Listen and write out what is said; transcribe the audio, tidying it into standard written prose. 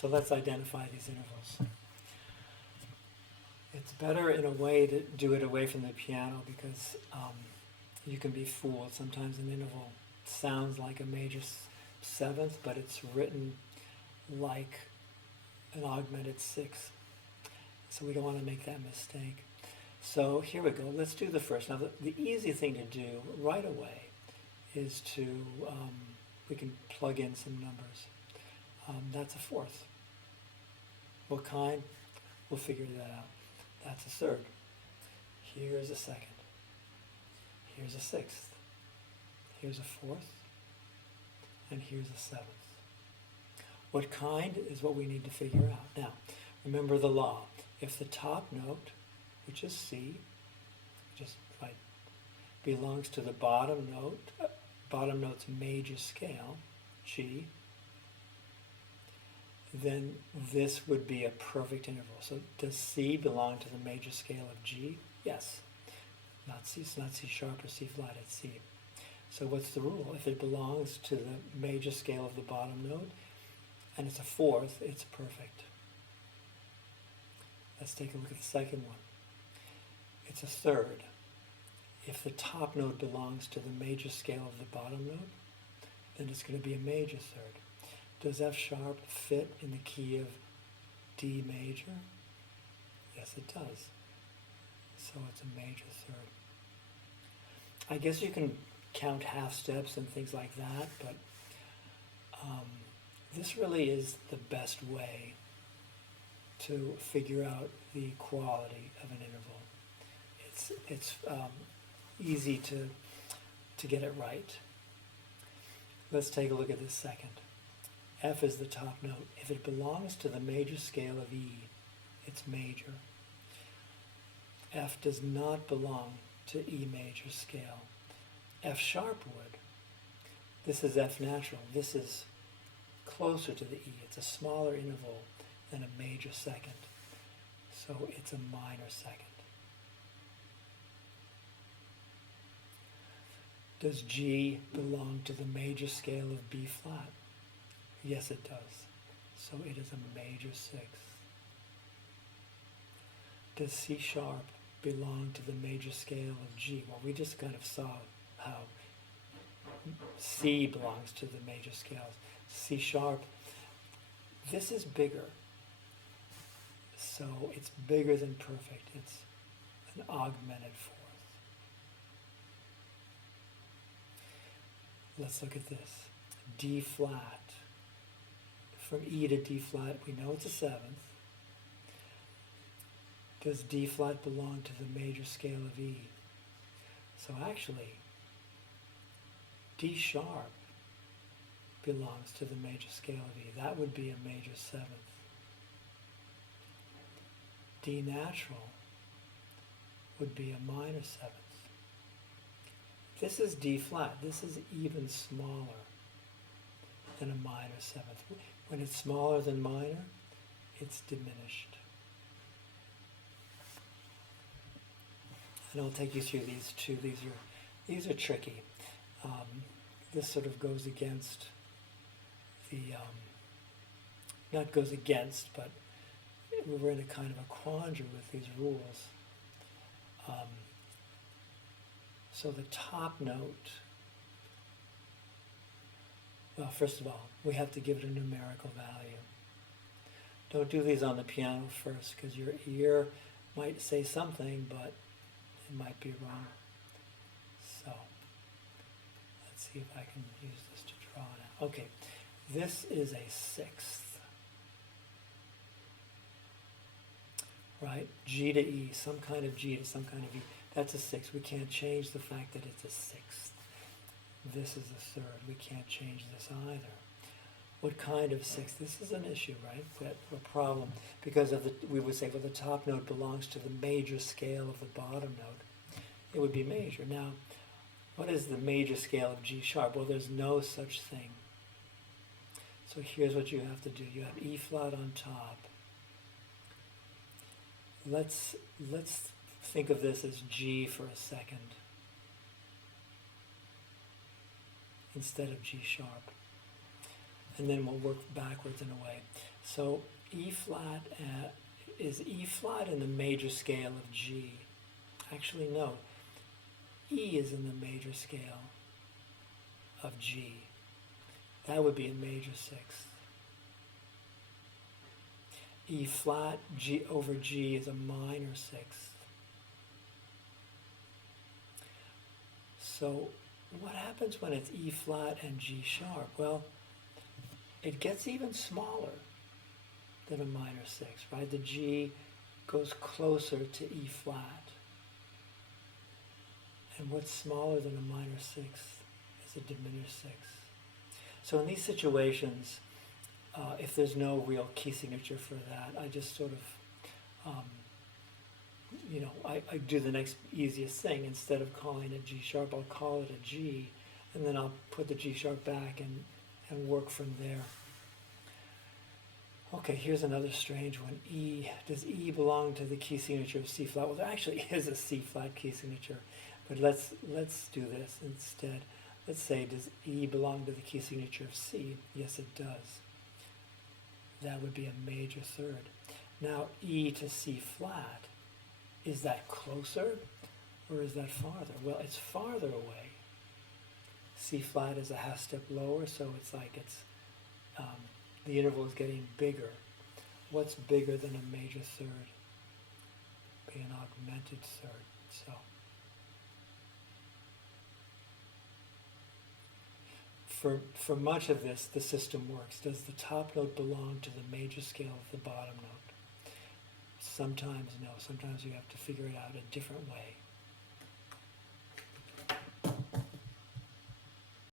So let's identify these intervals. It's better in a way to do it away from the piano because you can be fooled. Sometimes an interval sounds like a major seventh, but it's written like an augmented sixth. So we don't want to make that mistake. So here we go. Let's do the first. Now the easy thing to do right away is to, we can plug in some numbers. That's a fourth. What kind? We'll figure that out. That's a third. Here's a second. Here's a sixth. Here's a fourth. And here's a seventh. What kind is what we need to figure out. Now, remember the law. If the top note, which is C, just right, belongs to the bottom note's major scale, G, then this would be a perfect interval. So does C belong to the major scale of G? Yes. Not C, it's not C sharp or C flat, it's C. So what's the rule? If it belongs to the major scale of the bottom note, and it's a fourth, it's perfect. Let's take a look at the second one. It's a third. If the top note belongs to the major scale of the bottom note, then it's going to be a major third. Does F sharp fit in the key of D major? Yes, it does. So it's a major third. I guess you can count half steps and things like that, but this really is the best way to figure out the quality of an interval. It's easy to get it right. Let's take a look at this second. F is the top note. If it belongs to the major scale of E, it's major. F does not belong to E major scale. F sharp would. This is F natural. This is closer to the E. It's a smaller interval than a major second. So it's a minor second. Does G belong to the major scale of B flat? Yes, it does. So it is a major sixth. Does C sharp belong to the major scale of G? Well, we just kind of saw how C belongs to the major scales. C sharp, this is bigger. So it's bigger than perfect. It's an augmented fourth. Let's look at this. D flat. From E to D flat, we know it's a seventh. Does D flat belong to the major scale of E? So actually, D sharp belongs to the major scale of E. That would be a major seventh. D natural would be a minor seventh. This is D flat. This is even smaller than a minor seventh. When it's smaller than minor, it's diminished. And I'll take you through these two. These are tricky. This sort of goes against the, not goes against, but we're in a kind of a quandary with these rules. So the top note, well, first of all, we have to give it a numerical value. Don't do these on the piano first, because your ear might say something, but it might be wrong. So let's see if I can use this to draw it out. Okay, this is a sixth, right? G to E, some kind of G to some kind of E. That's a sixth. We can't change the fact that it's a sixth. This is a third. We can't change this either. What kind of sixth? This is an issue, right? A problem. Because of we would say, well, the top note belongs to the major scale of the bottom note. It would be major. Now, what is the major scale of G sharp? Well, there's no such thing. So here's what you have to do. You have E flat on top. Let's think of this as G for a second instead of G sharp. and then we'll work backwards in a way. So E flat is E flat in the major scale of G. Actually, no. E is in the major scale of G. That would be a major sixth. E flat G over G is a minor sixth. So what happens when it's E flat and G sharp? Well, it gets even smaller than a minor sixth, right? The G goes closer to E flat. And what's smaller than a minor sixth is a diminished sixth. So in these situations, if there's no real key signature for that, I just sort of, I do the next easiest thing. Instead of calling it G sharp, I'll call it a G, and then I'll put the G sharp back and work from there. Okay, here's another strange one. E. Does E belong to the key signature of C flat? Well, there actually is a C flat key signature, but let's do this instead. Let's say, does E belong to the key signature of C? Yes, it does. That would be a major third. Now, E to C flat, is that closer or is that farther? Well, it's farther away. C flat is a half step lower, so it's like the interval is getting bigger. What's bigger than a major third? Be an augmented third. So for much of this, the system works. Does the top note belong to the major scale of the bottom note? Sometimes no. Sometimes you have to figure it out a different way.